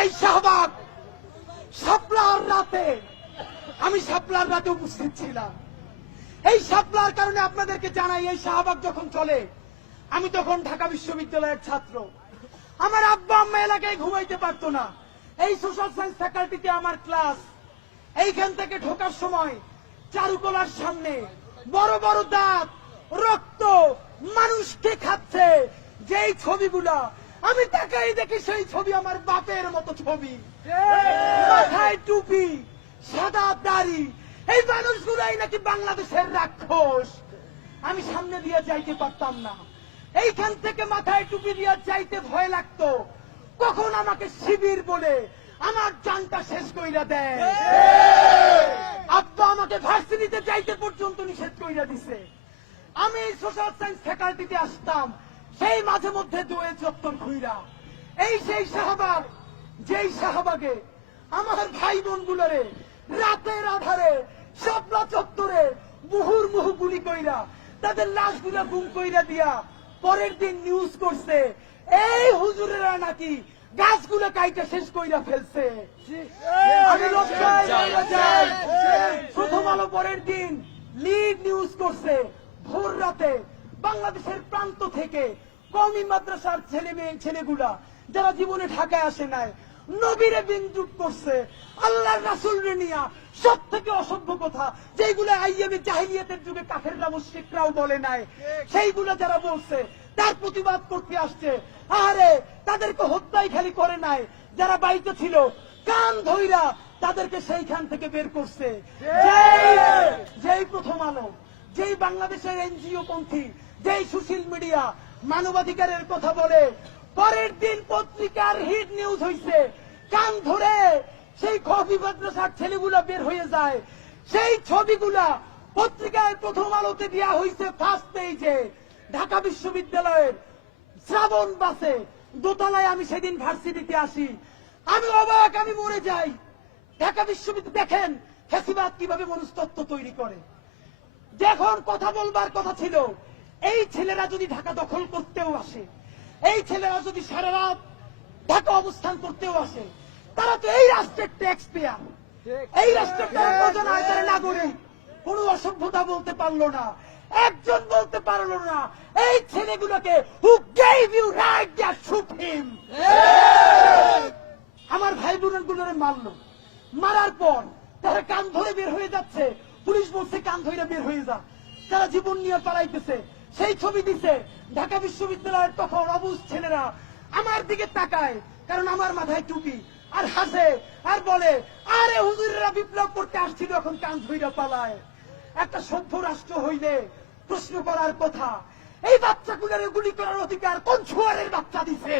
এই শাহবাগ শাপলার রাতে, আমি শাপলার রাতে উপস্থিত ছিলাম। এই শাপলার কারণে আপনাদেরকে জানাই, এই শাহবাগ যখন চলে, আমি তখন ঢাকা বিশ্ববিদ্যালয়ের ছাত্র। আমার আব্বা আম্মা এলাকায় ঘুমাইতে পারতো না। এই সোশ্যাল সায়েন্স ফ্যাকাল্টিতে আমার ক্লাস। এইখান থেকে ঢোকার সময় চারুকলার সামনে বড় বড় দাঁত, রক্ত, মানুষকে খাচ্ছে যেই ছবিগুলা, আমি তাকাই দেখি সেই ছবি আমার বাপের মতো ছবি। মাথায় টুপি, সাদা দাড়ি, এই মানুষগুলাই নাকি বাংলাদেশের রাক্ষস। আমি সামনে দিয়ে যাইতে পারতাম না। এইখান থেকে মাথায় টুপি দিয়ে যাইতে ভয় লাগতো, কখন আমাকে শিবির বলে আমার জানটা শেষ কইরা দেয়। আব্বা আমাকে ভার্সিটিতে যাইতে পর্যন্ত নিষেধ কইরা দিছে। আমি সোশ্যাল সায়েন্স ফ্যাকাল্টিতে আসতাম সেই মাঝে মধ্যে দোয়ে চত্বর ঘুইরা। এই সেই শাহবাগ, যেই শাহবাগে আমার ভাই বোন গুলোরে রাতের আধারে শাপলা চত্বরে মুহুর্মুহু গুলি কইরা তাদের লাশগুলা গুম কইরা দিয়া পরের দিন নিউজ করছে এই হুজুরেরা নাকি গাছগুলো কাইটা শেষ কইরা ফেলছে। আমি লজ্জায় মরে যাই। প্রথম আলো পরের দিন লিড নিউজ করছে ভোর রাতে বাংলাদেশের প্রান্ত থেকে কওমি মাদ্রাসার ছেলেগুলা যারা জীবনে ঢাকায় আসে নাই, নবীরে বিদ্রুপ করছে, আল্লাহর রাসূলরে নিয়া সব থেকে অসভ্য কথা যেগুলো আইয়ামে জাহিলিয়াতের যুগে কাফেররা মুশরিকরাও বলে নাই, সেইগুলো যারা বলছে তার প্রতিবাদ করতে আসছে। আরে তাদেরকে হত্যাই খালি করে নাই, যারা বাড়িতে ছিল কান ধইরা তাদেরকে সেইখান থেকে বের করছে। যেই প্রথম আলো, যেই বাংলাদেশের এনজিও পন্থী, যেই সোশ্যাল মিডিয়া মানবাধিকারের কথা বলে, পরের দিন পত্রিকার হিট নিউজ হইছে, কান ধরে সেই কওমি মাদ্রাসার ছেলেগুলা বের হয়ে যায়। সেই ছবিগুলা পত্রিকায় প্রথম আলোতে দেওয়া হয়েছে ফার্স্ট পেজে। ঢাকা বিশ্ববিদ্যালয়ের শ্রাবণ বাসে দোতলায় আমি সেদিন ভার্সিটিতে আসি। আমি অবাক, আমি মরে যাই। ঢাকা বিশ্ববিদ্যালয় দেখেন ফ্যাসিবাদ কিভাবে মনস্তত্ত্ব তৈরি করে। যখন কথা বলবার কথা ছিল, এই ছেলেরা যদি ঢাকা দখল করতেও আসে, এই ছেলেরা যদি সারা রাত ঢাকা অবস্থান করতেও আসে, তারা তো এই রাষ্ট্রের ট্যাক্স পেয়ার, এই রাষ্ট্রের আয়তার নাগরিক। কোন অসভ্যতা বলতে পারলো না, একজন বলতে পারলো না এই ছেলেগুলোকে who gave you right to shoot him. আমার ভাই বোনের গুলোরে মারলো, মারার পর তারা কান ধরে বের হয়ে যাচ্ছে। পুলিশ বলছে কান ধরে বের হয়ে যা, তারা জীবন নিয়ে পালাইতেছে। সেই ছবি দিছে ঢাকা বিশ্ববিদ্যালয়ের তখন অবুঝ ছেলেরা আমার দিকে তাকায়, কারণ আমার মাথায় টুপি, আর হাসে আর বলে আরে হুজুরেরা বিপ্লব করতে আসছিল, এখন কান ধইরা পালায়। একটা সভ্য রাষ্ট্র হইলে প্রশ্ন করার কথা, এই বাচ্চাগুলোর গুলি করার অধিকার কোন ছুয়ারের বাচ্চা দিছে?